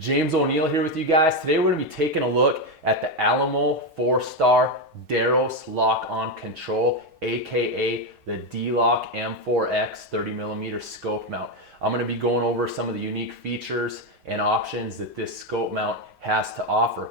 James O'Neill here with you guys. Today we're going to be taking a look at the Alamo Four Star DLOC Lock-On Control, aka the DLOC-M4X 30mm scope mount. I'm going to be going over some of the unique features and options that this scope mount has to offer.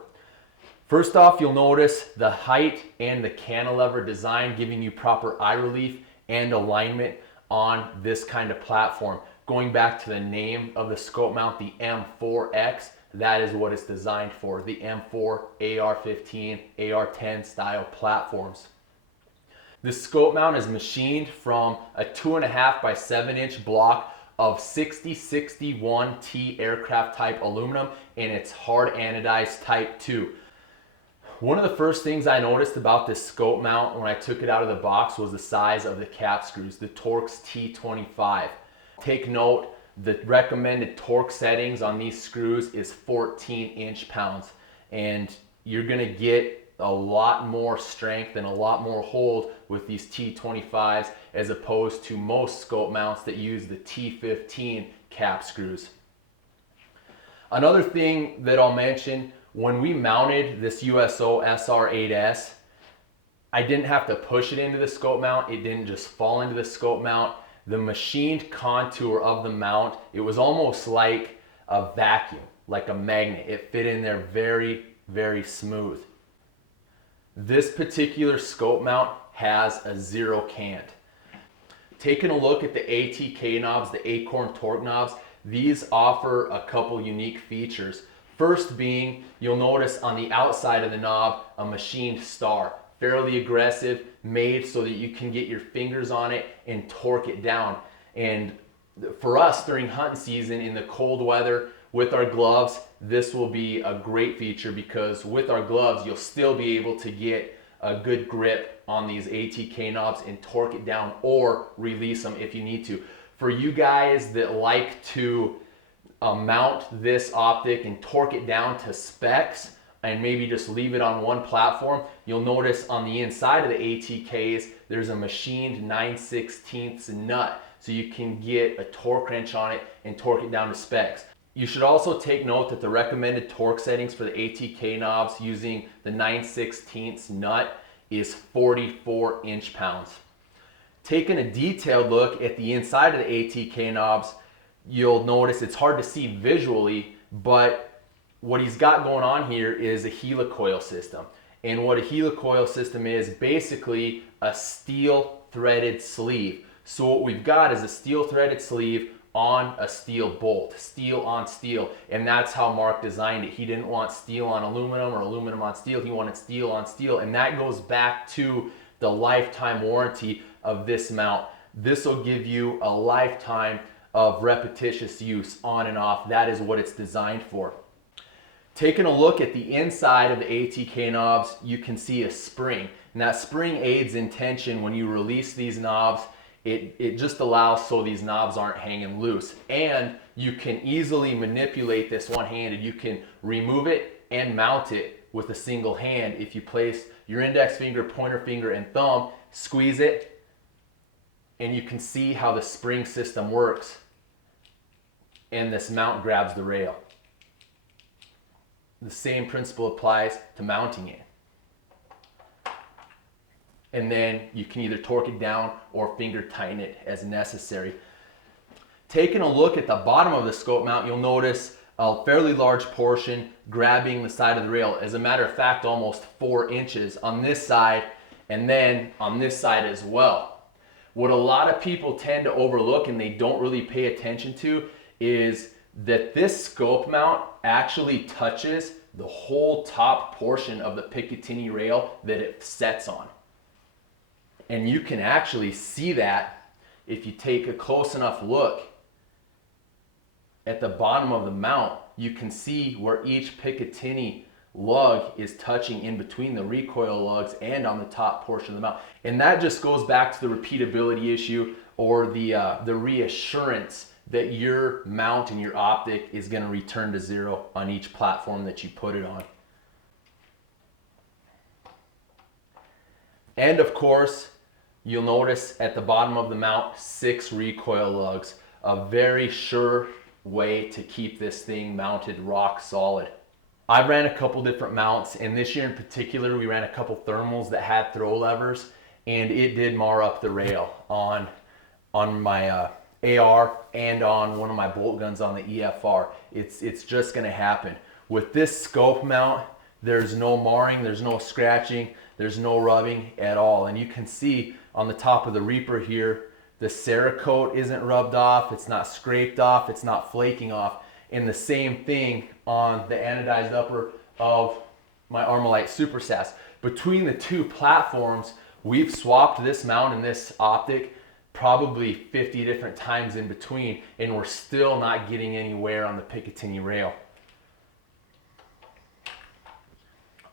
First off, you'll notice the height and the cantilever design giving you proper eye relief and alignment on this kind of platform. Going back to the name of the scope mount, the M4X, that is what it's designed for, the M4, AR-15, AR-10 style platforms. This scope mount is machined from a 2.5 by 7 inch block of 6061T aircraft type aluminum, and it's hard anodized type 2. One of the first things I noticed about this scope mount when I took it out of the box was the size of the cap screws, the Torx T25. Take note, the recommended torque settings on these screws is 14 inch-pounds, and you're going to get a lot more strength and a lot more hold with these T25s as opposed to most scope mounts that use the T15 cap screws. Another thing that I'll mention, when we mounted this USO SR8S, I didn't have to push it into the scope mount. It didn't just fall into the scope mount. The machined contour of the mount, it was almost like a vacuum, like a magnet. It fit in there very, very smooth. This particular scope mount has a zero cant. Taking a look at the ATK knobs, the Acorn torque knobs, these offer a couple unique features. First being, you'll notice on the outside of the knob, a machined star. Fairly aggressive, made so that you can get your fingers on it and torque it down. And for us during hunting season in the cold weather with our gloves, this will be a great feature because with our gloves, you'll still be able to get a good grip on these ATK knobs and torque it down or release them if you need to. For you guys that like to mount this optic and torque it down to specs, and maybe just leave it on one platform, you'll notice on the inside of the ATKs, there's a machined 9/16 nut, so you can get a torque wrench on it and torque it down to specs. You should also take note that the recommended torque settings for the ATK knobs using the 9/16 nut is 44 inch-pounds. Taking a detailed look at the inside of the ATK knobs, you'll notice it's hard to see visually, but what he's got going on here is a helicoil system. And what a helicoil system is basically a steel threaded sleeve. So what we've got is a steel threaded sleeve on a steel bolt, steel on steel. And that's how Mark designed it. He didn't want steel on aluminum or aluminum on steel. He wanted steel on steel. And that goes back to the lifetime warranty of this mount. This will give you a lifetime of repetitious use on and off. That is what it's designed for. Taking a look at the inside of the ATK knobs, you can see a spring. And that spring aids in tension when you release these knobs. It just allows so these knobs aren't hanging loose. And you can easily manipulate this one-handed. You can remove it and mount it with a single hand. If you place your index finger, pointer finger, and thumb, squeeze it, and you can see how the spring system works. And this mount grabs the rail. The same principle applies to mounting it. And then you can either torque it down or finger tighten it as necessary. Taking a look at the bottom of the scope mount, you'll notice a fairly large portion grabbing the side of the rail. As a matter of fact, almost 4 inches on this side and then on this side as well. What a lot of people tend to overlook and they don't really pay attention to is that this scope mount actually touches the whole top portion of the Picatinny rail that it sets on. And you can actually see that if you take a close enough look at the bottom of the mount. You can see where each Picatinny lug is touching in between the recoil lugs and on the top portion of the mount. And that just goes back to the repeatability issue or the reassurance that your mount and your optic is going to return to zero on each platform that you put it on. And of course, you'll notice at the bottom of the mount, 6 recoil lugs. A very sure way to keep this thing mounted rock solid. I ran a couple different mounts, and this year in particular we ran a couple thermals that had throw levers, and it did mar up the rail on my AR and on one of my bolt guns on the EFR. It's just gonna happen. With this scope mount, there's no marring, there's no scratching, there's no rubbing at all. And you can see on the top of the Reaper here, the Cerakote isn't rubbed off, it's not scraped off, it's not flaking off. And the same thing on the anodized upper of my Armalite Super Sass. Between the two platforms, we've swapped this mount and this optic probably 50 different times in between, and we're still not getting any wear on the Picatinny rail.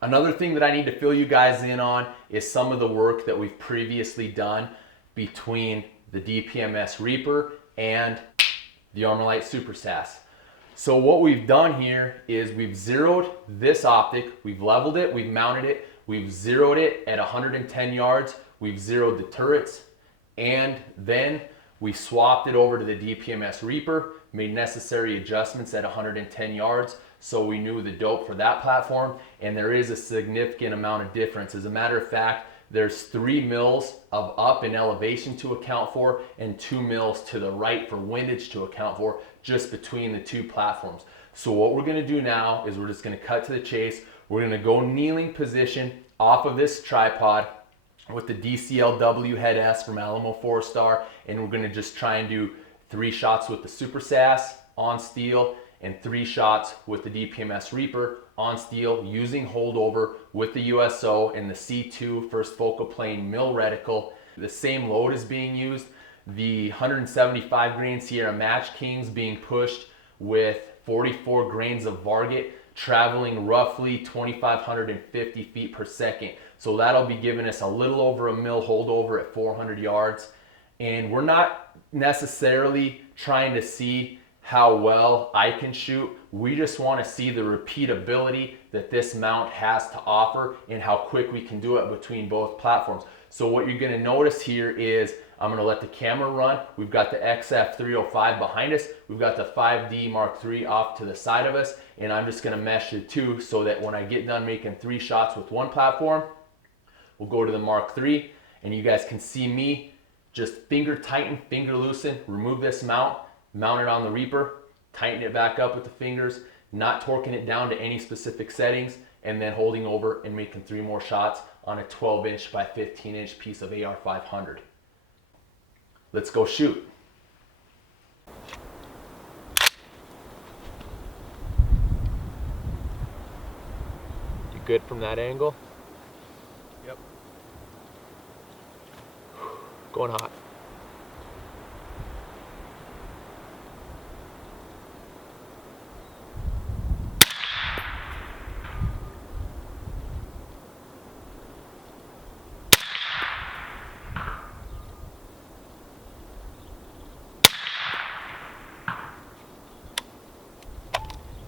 Another thing that I need to fill you guys in on is some of the work that we've previously done between the DPMS Reaper and the Armalite Super Sass. So what we've done here is we've zeroed this optic, we've leveled it, we've mounted it, we've zeroed it at 110 yards, we've zeroed the turrets, and then we swapped it over to the DPMS Reaper, made necessary adjustments at 110 yards, so we knew the dope for that platform, and there is a significant amount of difference. As a matter of fact, there's 3 mils of up in elevation to account for and 2 mils to the right for windage to account for, just between the two platforms. So what we're gonna do now is we're just gonna cut to the chase. We're gonna go kneeling position off of this tripod with the DCLW Head S from Alamo Four Star, and we're gonna just try and do 3 shots with the Super Sass on steel and 3 shots with the DPMS Reaper on steel, using holdover with the USO and the C2 first focal plane mill reticle. The same load is being used. The 175 grain Sierra Match Kings being pushed with 44 grains of Varget, traveling roughly 2,550 feet per second. So that'll be giving us a little over a mil holdover at 400 yards. And we're not necessarily trying to see how well I can shoot. We just want to see the repeatability that this mount has to offer and how quick we can do it between both platforms. So what you're going to notice here is I'm going to let the camera run. We've got the XF305 behind us. We've got the 5D Mark III off to the side of us, and I'm just going to mesh the two so that when I get done making 3 shots with one platform, we'll go to the Mark III, and you guys can see me just finger tighten, finger loosen, remove this mount, mount it on the Reaper, tighten it back up with the fingers, not torquing it down to any specific settings, and then holding over and making 3 more shots on a 12-inch by 15-inch piece of AR500. Let's go shoot. You good from that angle? Yep. Going hot.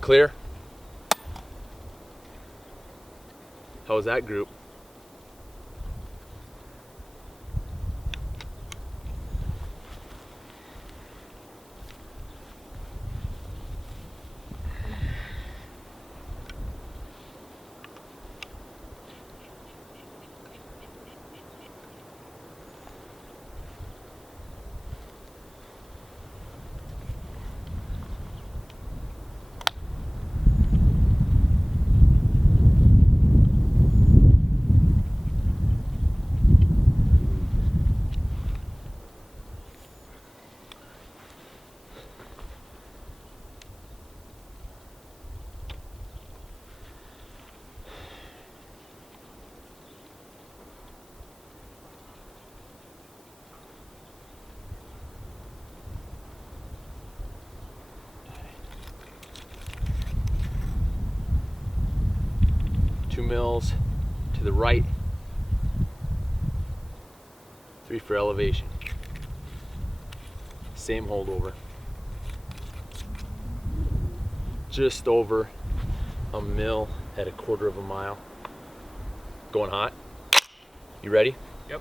Clear? How was that group? Two mils to the right, 3 for elevation. Same holdover. Just over a mil at 1/4 mile. Going hot. You ready? Yep.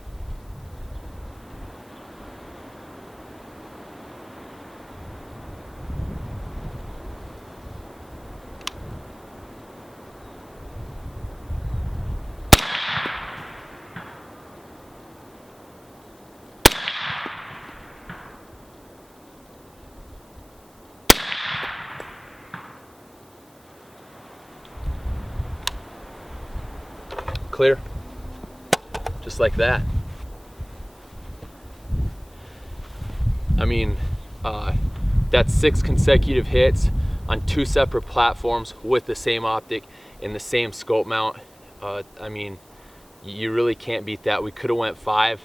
clear, just like that. I mean, that's 6 consecutive hits on 2 separate platforms with the same optic and the same scope mount. I mean, you really can't beat that. We could have went 5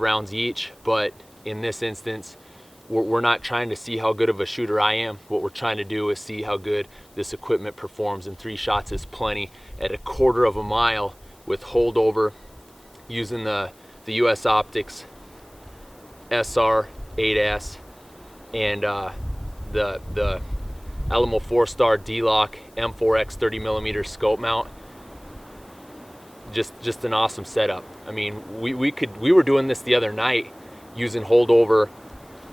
rounds each, but in this instance, we're not trying to see how good of a shooter I am. What we're trying to do is see how good this equipment performs, and 3 shots is plenty at a 1/4 of a mile with holdover, using the US Optics SR8S and the Alamo Four Star DLOC-M4X 30mm scope mount. Just an awesome setup. I mean, we were doing this the other night using holdover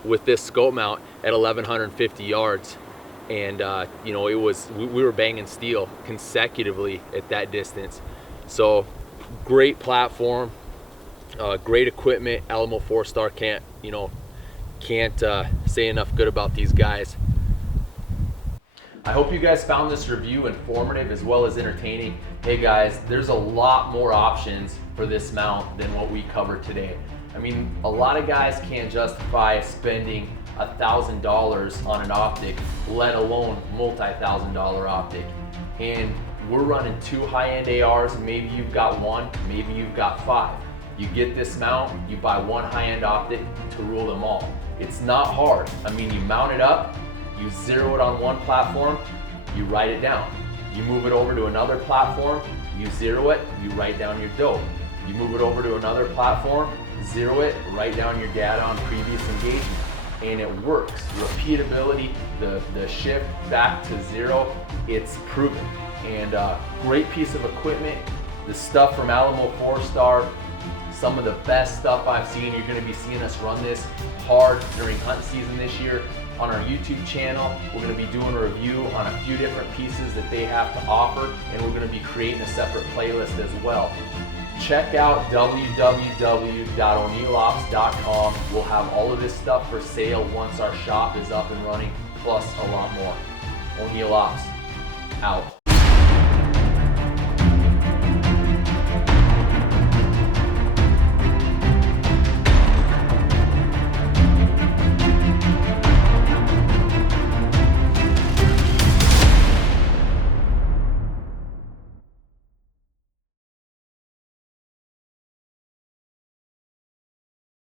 with this scope mount at 1150 yards, and you know, we were banging steel consecutively at that distance. So great platform, great equipment. Alamo Four Star can't say enough good about these guys. I hope you guys found this review informative as well as entertaining. Hey guys, there's a lot more options for this mount than what we covered today. I mean, a lot of guys can't justify spending $1,000 on an optic, let alone multi-$1,000 optic. And we're running 2 high-end ARs. Maybe you've got 1, maybe you've got 5. You get this mount, you buy 1 high-end optic to rule them all. It's not hard. I mean, you mount it up, you zero it on one platform, you write it down. You move it over to another platform, you zero it, you write down your dope. You move it over to another platform, zero it, write down your data on previous engagement, and it works. Repeatability, the shift back to 0, it's proven. And great piece of equipment. The stuff from Alamo Four Star, some of the best stuff I've seen. You're gonna be seeing us run this hard during hunt season this year. On our YouTube channel, we're gonna be doing a review on a few different pieces that they have to offer, and we're gonna be creating a separate playlist as well. Check out www.o'neillops.com. We'll have all of this stuff for sale once our shop is up and running, plus a lot more. O'Neill Ops, out.